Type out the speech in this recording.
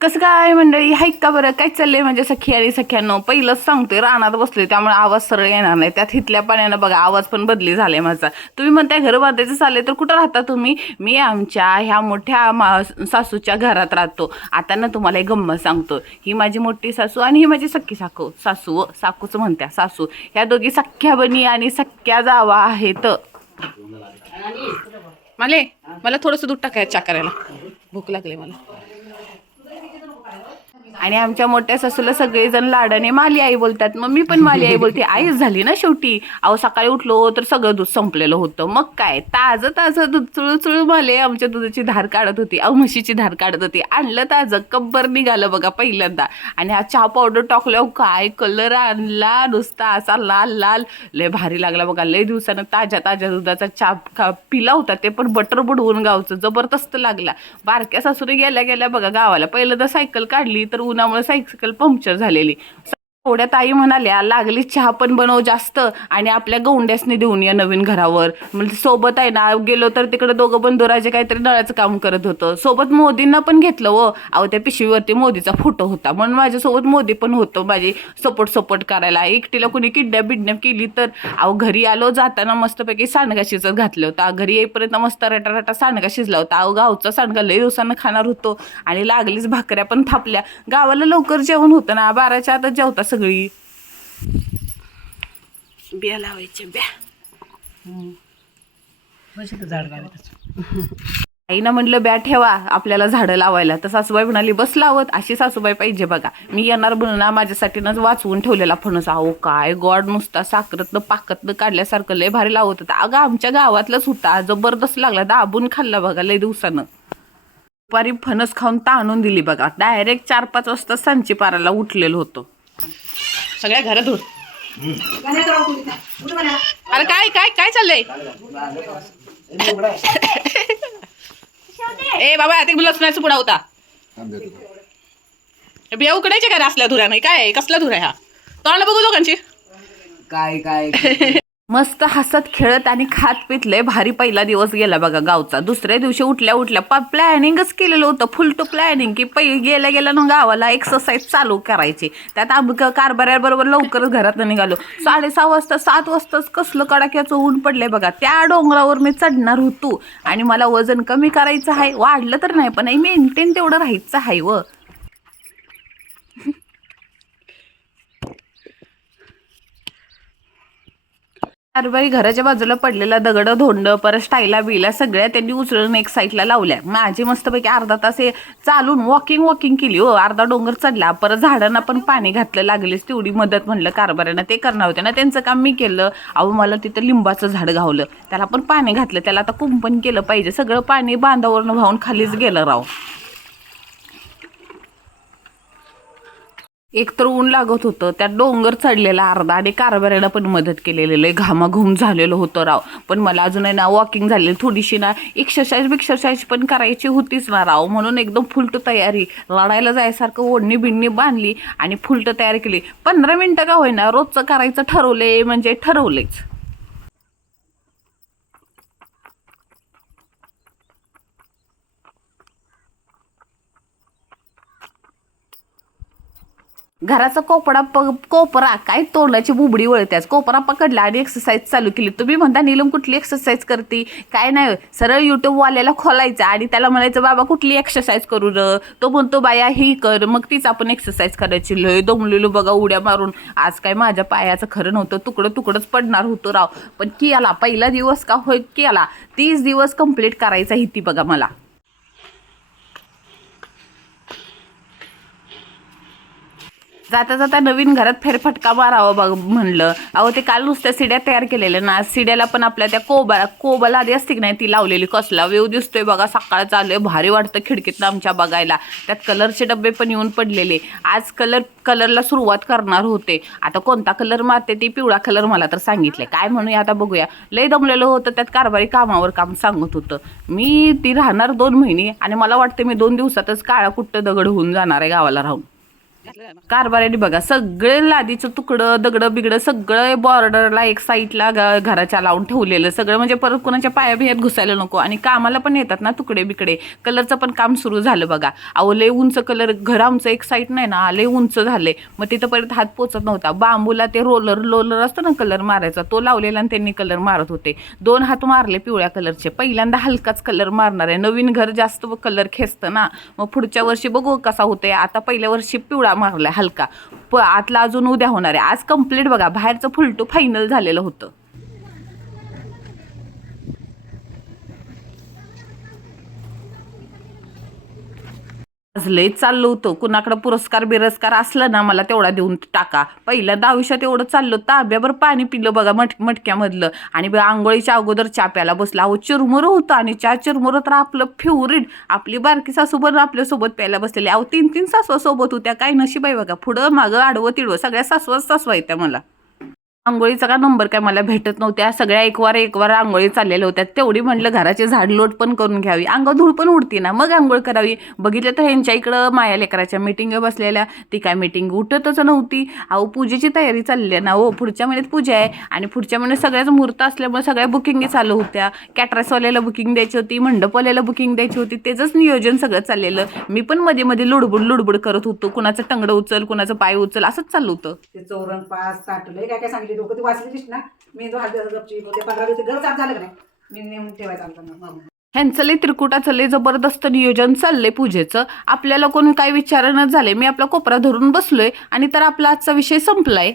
कसं काय मंडळी? हाईक का बरं? काय चाललंय म्हणजे सखी आणि सख्यानं? पहिलंच सांगतोय रानात बसले त्यामुळे आवाज सरळ येणार नाही. त्यात हिथल्या पाण्यानं बघा आवाज पण बदली झालाय माझा. तुम्ही म्हणताय घर बांधायचं चाललंय तर कुठं राहता तुम्ही? मी आमच्या ह्या मोठ्या मा- सासूच्या घरात राहतो. आता ना तुम्हाला एक गंमत सांगतो. ही माझी मोठी सासू आणि ही माझी सख्खी साखू सासू व साखूच म्हणत्या सासू. ह्या दोघी सख्ख्या बनी आणि सख्ख्या जावा आहेत. माले मला थोडंसं दूध टाकाय चा करायला. भूक लागली मला. आणि आमच्या मोठ्या सासूला सगळेजण लाडाने माली आई बोलतात. मग मी पण माली आई बोलते आईच झाली ना शेवटी? अहो सकाळी उठलो तर सगळं दूध संपलेलं होतं. मग काय? ताजं ताजं दूध चुळू चुळू माले आमच्या दुधाची धार काढत होती. अहो म्हशीची धार काढत होती. आणलं ताजं कब्बर निघालं बघा पहिल्यांदा. आणि हा चहा पावडर टाकल्यावर काय कलर आणला नुसता असा लाल लाल. लय भारी लागला बघा. लय दिवसानं ताज्या ताज्या दुधाचा चहा खा- पिला होता ते पण बटर बुडवून गावचं. जबरदस्त लागला. बारक्या सासूने गेल्या गेल्या बघा गावाला. पहिलं तर सायकल काढली तर उन्हामुळे सायकल पंक्चर झालेली. थोड्या ताई म्हणाल्या लागली चहा पण बनव जास्त आणि आपल्या गौंड्यासनी देऊन या नवीन घरावर. म्हणजे सोबत आहे ना गेलो तर तिकडे दोघं बंधुराजे काहीतरी नळाचं काम करत होतं. सोबत मोदींना पण घेतलं व. अहो त्या पिशवीवरती मोदीचा फोटो होता म्हणून माझ्यासोबत मोदी पण होतं माझी सपोर्ट सपोर्ट करायला. एकटीला कोणी किडनॅप बिडनॅप केली तर अहो घरी आलो जाताना मस्तपैकी सांडगा शिजत घातलं होतं. घरी येईपर्यंत मस्त रटा रटा सांडगा शिजला होता. अहो गावचा सांडगा लई दिवसानं खाणार होतो आणि लागलीच भाकऱ्या पण थापल्या. गावाला लवकर जेवण होतं ना बाराच्या आता जेवता सगळी. बिया लावायच्या ब्या. आईनं म्हणलं ब्या ठेवा आपल्याला झाडं लावायला. तर सासूबाई म्हणाली बस लावत अशी सासूबाई पाहिजे बघा. मी येणार म्हणून ना माझ्यासाठीनंच वाचवून ठेवलेला फणस. अहो काय गॉड नुसता साखरतनं पाकतनं काढल्यासारखं लय भारी लावत होता. अगं आमच्या गावातलाच होता. जबरदस्त लागला. दाबून खाल्ला बघा लय दिवसानं. दुपारी फणस खाऊन ताणून दिली बघा. डायरेक्ट चार पाच वाजता सांची पाराला उठलेलो होतो. सगळ्या घरात होत अरे काय काय काय चाललंय? ए बाबा ते लसणाचा पुडा होता. बिया उकडायचे काय असल्या धुरा नाही काय कसला धुरा आहे हा? तोंड बघू दोघांची काय काय? मस्त हसत खेळत आणि खात पितले भारी पहिला दिवस गेला बघा गावचा. दुसऱ्या दिवशी उठल्या उठल्या प प्लॅनिंगच केलेलं होतं. फुल टू प्लॅनिंग की पै गेल्या गेल्या ना गावाला एक्सरसाइज चालू करायची. त्यात आम्ही कारभाऱ्याबरोबर लवकरच घरात निघालो. साडेसहा वाजता सात वाजताच कसलं कडाक्याचं ऊन पडलंय बघा. त्या डोंगरावर मी चढणार होतो. आणि मला वजन कमी करायचं आहे. वाढलं तर नाही पण मेंटेन तेवढं राहायचं आहे व. कारबाई घराच्या बाजूला पडलेला दगड धोंड परत स्टाईला बिला सगळ्या त्यांनी उचलून एक साईडला लावल्या. माझी मस्तपैकी अर्धा तास हे चालून वॉकिंग वॉकिंग केली हो. अर्धा डोंगर चढला. परत झाडांना पण पाणी घातलं लागलीच. तेवढी मदत म्हणलं कारभाऱ्यांना. ते करणार होते ना. त्यांचं काम मी केलं. अहो मला तिथं लिंबाचं झाड गावलं. त्याला पण पाणी घातलं. त्याला आता कुंपण केलं पाहिजे. सगळं पाणी बांधावरून वाहून खालीच गेलं राव. एक तर ऊन लागत होतं त्यात डोंगर चढलेला अर्धा आणि कारभाऱ्याला पण मदत केलेली आहे घामाघूम झालेलं होतं राव. पण मला अजून आहे ना वॉकिंग झालेली थोडीशी ना एक्सरसाइज बिक्सरसाइज पण करायची होतीच ना राव. म्हणून एकदम फुलट तयारी लढायला जायसारखं ओढणी बिडणी बांधली आणि फुलट तयारी केली. पंधरा मिनटं का होईना रोजचं करायचं ठरवले म्हणजे ठरवलेच घराचा कोपडा प कोपरा काय तोडल्याची बुबडी वळत्याच कोपरा पकडला आणि एक्सरसाइज चालू केली. तुम्ही म्हणता नीलम कुठली एक्सरसाइज करते? काय नाही सरळ युट्यूबवाल्याला खोलायचा आणि त्याला म्हणायचं बाबा कुठली एक्सरसाइज करू र? तो म्हणतो बाया ही कर. मग तीच आपण एक्सरसाइज करायची. लय दमलेलो बघा उड्या मारून. आज काय माझ्या पायाचं खरं नव्हतं. तुकडं तुकडंच पडणार होतं राव. पण केला पहिला दिवस का होय केला? तीस दिवस कंप्लीट करायचा ही ती बघा मला. जाता जाता नवीन घरात फेरफटका मारावा बघ म्हणलं. अहो ते काल नुसत्या सिड्या तयार केलेल्या ना. सिड्याला पण आपल्या त्या कोबा कोबाला आधी असते की नाही ती लावलेली कसला वेव दिसतोय बघा. सकाळ चालू आहे भारी वाटतं खिडकीतनं आमच्या बघायला. त्यात कलरचे डबे पण येऊन पडलेले. आज कलर कलरला सुरुवात करणार होते. आता कोणता कलर मारते ती पिवळा कलर मला तर सांगितले काय म्हणूया आता बघूया. लय दमलेलं होतं त्यात कारभारी कामावर काम सांगत होतं. मी ती राहणार दोन महिने आणि मला वाटतं मी दोन दिवसातच काळा कुट्ट दगड होऊन जाणार आहे गावाला राहून. कारभाऱ्याने बघा सगळे लादीचं तुकडं दगडं बिगडं सगळं बॉर्डरला एक साईडला ग- घराच्या लावून ठेवलेलं सगळं. म्हणजे परत कोणाच्या पायाभियात घुसायला नको आणि कामाला पण येतात ना तुकडे बिकडे. कलरचं पण काम सुरू झालं बघा. अहो लय उंच कलर घर आमचं एक साईड नाही ना लय उंच झालंय. मग तिथं परत हात पोचत नव्हता. बांबूला ते रोलर रोलर असतं ना कलर मारायचा तो लावलेला आणि त्यांनी कलर मारत होते. दोन हात मारले पिवळ्या कलरचे पहिल्यांदा हलकाच कलर मारणार आहे. नवीन घर जास्त कलर खेचतं ना. मग पुढच्या वर्षी बघू कसा होतोय. आता पहिल्या वर्षी पिवळा मारलाय हलका. प आतला अजून उद्या होणार आहे. आज कंप्लीट बघा. बाहेरचं फुलटू फायनल झालेलं होतं. लयच चाललो होतं. कुणाकडं पुरस्कार बिरस्कार असला ना मला तेवढा देऊन टाका. पहिल्यांदा आयुष्यात एवढं चाललो ताब्यावर पाणी पिलं बघा मट मटक्यामधलं. आणि आंघोळीच्या अगोदर चहा प्यायला बसला. अहो चिरमुरं होतं आणि चहा चिरमुरं तर आपलं फेवरेट. आपली बारकी सासूबर आपल्यासोबत प्यायला बसलेली. अहो तीन तीन सासवा सोबत होत्या. काय नशीब आहे बघा. पुढं मागं आडवं तिडवं सगळ्या सासवा सासवा येत्या मला. आंघोळीचा का नंबर काय मला भेटत नव्हत्या. सगळ्या एकवार एकवार आंघोळी चाललेल्या होत्या. तेवढी म्हटलं घराचे झाड लोट पण करून घ्यावी. अंग धूळ पण उडती ना. मग आंघोळ करावी. बघितलं तर ह्यांच्या इकडं माया लेकराच्या मिटिंग बसलेल्या. ती काय मिटिंग उठतच नव्हती. अहो पूजेची तयारी चालली आहे ना हो. पुढच्या महिन्यात पूजा आहे. आणि पुढच्या महिन्यात सगळ्याच मुहूर्त असल्यामुळे सगळ्या बुकिंगी चालू होत्या. कॅटरसवाल्याला बुकिंग द्यायची होती. मंडपवाल्याला बुकिंग द्यायची होती. त्याचंच नियोजन सगळं चाललेलं. मी पण मध्ये मध्ये लुडबुड लुडबुड करत होतो. कुणाचं टंगडं उचल कुणाचं पाय उचल. असंच चालू होतं. ते चौरण पाच काय काय सांगितलं? डोकं ती वाचलीच ना. मी तो हात गपची होते पंधरा दिवस घर चालू झालं का नाही? मी नेऊन ठेवायचं आमचं ह्यांचं लय त्रिकुटाचं लय जबरदस्त नियोजन चाललंय पूजेचं. आपल्याला कोणी काही विचारणच झाले मी आपला कोपरा धरून बसलोय आणि तर आपला आजचा विषय संपलाय.